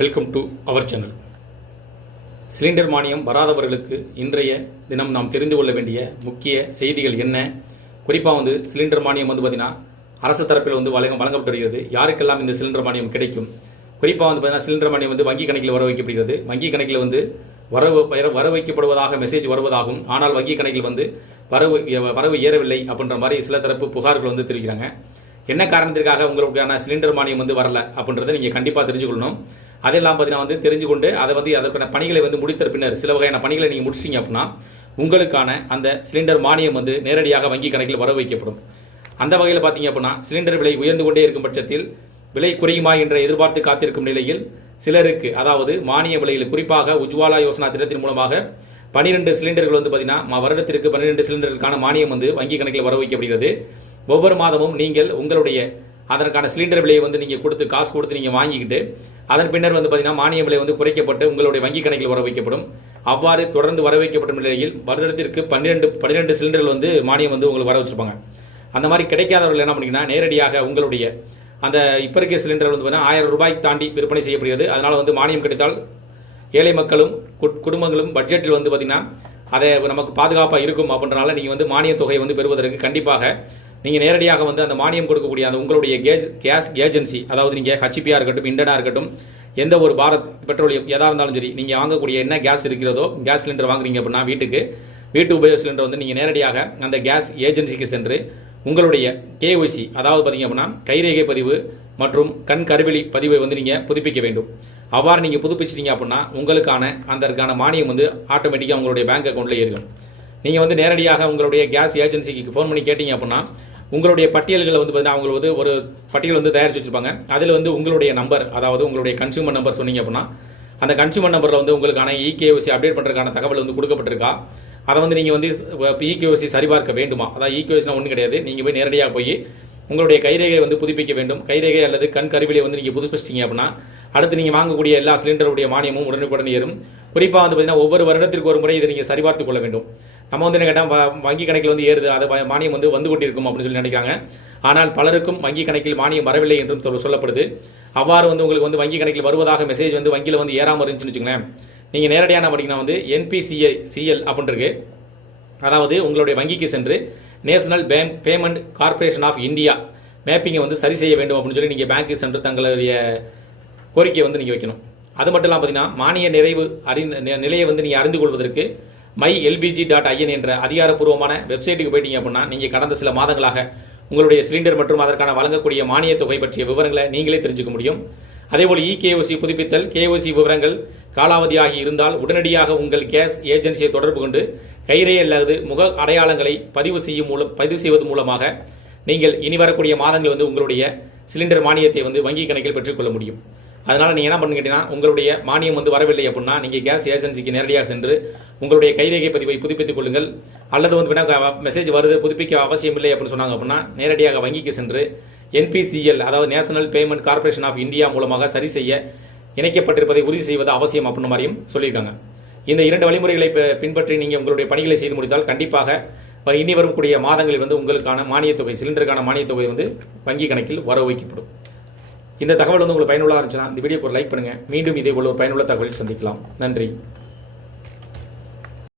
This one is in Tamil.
Welcome to our channel. Cylinder மானியம் வராதவர்களுக்கு இன்றைய தினம் நாம் தெரிந்து கொள்ள வேண்டிய முக்கிய செய்திகள் என்ன? குறிப்பாக சிலிண்டர் மானியம் பார்த்திங்கன்னா அரசு தரப்பில் வழங்கப்பட்டு வருகிறது. யாருக்கெல்லாம் இந்த சிலிண்டர் மானியம் கிடைக்கும்? குறிப்பாக பார்த்தீங்கன்னா சிலிண்டர் மானியம் வங்கி கணக்கில் வர வைக்கப்படுகிறது. வங்கி கணக்கில் வர வைக்கப்படுவதாக மெசேஜ் வருவதாகவும், ஆனால் வங்கி கணக்கில் வரவு ஏறவில்லை அப்படின்ற மாதிரி சில தரப்பு புகார்கள் தெரிவிக்கிறாங்க. என்ன காரணத்திற்காக உங்களுக்கான சிலிண்டர் மானியம் வரல அப்படின்றத நீங்கள் கண்டிப்பாக தெரிஞ்சுக்கொள்ளணும். அதெல்லாம் பார்த்தீங்கன்னா தெரிஞ்சுக்கொண்டு அதை அதற்கான பணிகளை முடித்த பின்னர் சில வகையான பணிகளை நீங்கள் முடிச்சிங்க அப்படின்னா உங்களுக்கான அந்த சிலிண்டர் மானியம் நேரடியாக வங்கி கணக்கில் வர வைக்கப்படும். அந்த வகையில் பார்த்தீங்க அப்படின்னா சிலிண்டர் விலை உயர்ந்து கொண்டே இருக்கும் பட்சத்தில் விலை குறையுமா என்ற எதிர்பார்த்து காத்திருக்கும் நிலையில் சிலருக்கு, அதாவது மானிய விலையில் குறிப்பாக உஜ்வாலா யோசனா திட்டத்தின் மூலமாக 12 சிலிண்டர்கள் பார்த்தீங்கன்னா வருடத்திற்கு 12 சிலிண்டர்களுக்கான மானியம் வங்கி கணக்கில் வர வைக்கப்படுகிறது. ஒவ்வொரு மாதமும் நீங்கள் உங்களுடைய அதற்கான சிலிண்டர் விலையை நீங்கள் காசு கொடுத்து நீங்கள் வாங்கிக்கிட்டு அதன் பின்னர் பார்த்தீங்கன்னா மானிய விலை குறைக்கப்பட்டு உங்களுடைய வங்கி கணக்கில் வர வைக்கப்படும். அவ்வாறு தொடர்ந்து வர வைக்கப்படும் நிலையில் வருடத்திற்கு 12 சிலிண்டர்கள் மானியம் உங்களுக்கு வர வச்சிருப்பாங்க. அந்த மாதிரி கிடைக்காதவர்கள் என்ன பண்ணிங்கன்னா நேரடியாக உங்களுடைய அந்த இப்போ இருக்க சிலிண்டர் பார்த்தீங்கன்னா 1000 ரூபாய்க்கு தாண்டி விற்பனை செய்யப்படுகிறது. அதனால் மானியம் கிடைத்தால் ஏழை மக்களும் குடும்பங்களும் பட்ஜெட்டில் பார்த்தீங்கன்னா அதை நமக்கு பாதுகாப்பாக இருக்கும். அப்படின்றனால நீங்கள் மானிய தொகையை பெறுவதற்கு கண்டிப்பாக நீங்கள் நேரடியாக அந்த மானியம் கொடுக்கக்கூடிய அந்த உங்களுடைய கேஸ் ஏஜென்சி, அதாவது நீங்கள் ஹெச்பியாக இருக்கட்டும், இண்டனாக இருக்கட்டும், எந்த ஒரு பாரத் பெட்ரோலியம் எதாக இருந்தாலும் சரி, நீங்கள் வாங்கக்கூடிய என்ன கேஸ் இருக்கிறதோ கேஸ் சிலிண்டர் வாங்குறீங்க அப்படின்னா வீட்டு உபயோக சிலிண்டர் நீங்கள் நேரடியாக அந்த கேஸ் ஏஜென்சிக்கு சென்று உங்களுடைய கேஒய்சி, அதாவது பார்த்தீங்க அப்படின்னா கைரேகை பதிவு மற்றும் கண் கருவிழி பதிவை நீங்கள் புதுப்பிக்க வேண்டும். அவ்வாறு நீங்கள் புதுப்பிச்சிட்டிங்க அப்படின்னா உங்களுக்கான அதற்கான மானியம் ஆட்டோமேட்டிக்காக உங்களுடைய பேங்க் அக்கௌண்ட்டில் ஏறிடும். நீங்கள் நேரடியாக உங்களுடைய கேஸ் ஏஜென்சிக்கு ஃபோன் பண்ணி கேட்டிங்க அப்படின்னா உங்களுடைய பட்டியல்களை பார்த்தீங்கன்னா அவங்க ஒரு பட்டியல் தயாரித்து வச்சுருப்பாங்க. அதில் உங்களுடைய நம்பர், அதாவது உங்களுடைய கன்சூமர் நம்பர் சொன்னீங்க அப்படின்னா அந்த கன்சூமர் நம்பரில் உங்களுக்கான இகேஒசி அப்டேட் பண்ணுறதுக்கான தகவல் கொடுக்கப்பட்டிருக்கா, அதை நீங்கள் இகேஒசி சரிபார்க்க வேண்டுமா? அதாவது இகேஒசினா ஒன்றும் கிடையாது. நீங்கள் போய் நேரடியாக போய் உங்களுடைய கைரேகை புதுப்பிக்க வேண்டும். கைரேகை அல்லது கண் கருவிலை நீங்கள் புதுப்பிச்சிட்டிங்க அப்படின்னா அடுத்து நீங்கள் வாங்கக்கூடிய எல்லா சிலிண்டருடைய மானியமும் உடனுக்குடன் ஏறும். குறிப்பாக பார்த்தீங்கன்னா ஒவ்வொரு வருடத்திற்கு ஒரு முறை இதை நீங்கள் சரிபார்த்து கொள்ள வேண்டும். நம்ம என்ன கேட்டால் வங்கி கணக்கில் ஏறுது, அது மானியம் வந்து கொண்டிருக்கும் அப்படின்னு சொல்லி நினைக்கிறாங்க. ஆனால் பலருக்கும் வங்கி கணக்கில் மானியம் வரவில்லை என்றும் சொல்லப்படுது. அவ்வாறு உங்களுக்கு வங்கி கணக்கில் வருவதாக மெசேஜ் வங்கியில் ஏறாமல் இருந்துச்சுன்னு வச்சுங்களேன், நீங்கள் நேரடியான பார்த்தீங்கன்னா என்பிசிஎல் அப்படின்னு இருக்கு. அதாவது உங்களுடைய வங்கிக்கு சென்று national payment corporation of India மேப்பிங்கை சரி செய்ய வேண்டும் அப்படின்னு சொல்லி நீங்கள் பேங்க்கு சென்று தங்களுடைய கோரிக்கையை நீங்கள் வைக்கணும். அது மட்டும் இல்லாமல் பார்த்தீங்கன்னா மானிய நிறைவு நிலையை நீங்கள் அறிந்து கொள்வதற்கு mylbg.in என்ற அதிகாரப்பூர்வமான வெப்சைட்டுக்கு போயிட்டீங்க அப்படின்னா நீங்கள் கடந்த சில மாதங்களாக உங்களுடைய சிலிண்டர் மற்றும் அதற்கான வழங்கக்கூடிய மானிய தொகை பற்றிய விவரங்களை நீங்களே தெரிஞ்சுக்க முடியும். அதேபோல் இகேஒசி புதுப்பித்தல், கேஒசி விவரங்கள் காலாவதியாகி இருந்தால் உடனடியாக உங்கள் கேஸ் ஏஜென்சியை தொடர்பு கொண்டு கைரேகை அல்லது முக அடையாளங்களை பதிவு செய்வது மூலமாக நீங்கள் இனி வரக்கூடிய மாதங்கள் உங்களுடைய சிலிண்டர் மானியத்தை வங்கி கணக்கில் பெற்றுக்கொள்ள முடியும். அதனால் நீங்கள் என்ன பண்ணு கேட்டீங்கன்னா உங்களுடைய மானியம் வரவில்லை அப்படின்னா நீங்கள் கேஸ் ஏஜென்சிக்கு நேரடியாக சென்று உங்களுடைய கைரேகை பதிவை புதுப்பித்துக் கொள்ளுங்கள். அல்லது மெசேஜ் வருது புதுப்பிக்க அவசியம் இல்லை அப்படின்னு சொன்னாங்க அப்படின்னா நேரடியாக வங்கிக்கு சென்று என்பிசிஎல், அதாவது national payment corporation of India மூலமாக சரி செய்ய இணைக்கப்பட்டிருப்பதை உறுதி செய்வது அவசியம் அப்படின்ற மாதிரியும் சொல்லியிருக்காங்க. இந்த 2 வழிமுறைகளை பின்பற்றி நீங்கள் உங்களுடைய பணிகளை செய்து முடித்தால் கண்டிப்பாக இனி வரக்கூடிய மாதங்களில் உங்களுக்கான மானிய தொகை, சிலிண்டருக்கான மானிய தொகை வங்கி கணக்கில் வர வைக்கப்படும். இந்த தகவல் உங்களுக்கு பயனுள்ளதாக இருந்துச்சுன்னா இந்த வீடியோக்கு ஒரு லைக் பண்ணுங்கள். மீண்டும் இதே போல ஒரு பயனுள்ள தகவலில் சந்திக்கலாம். நன்றி.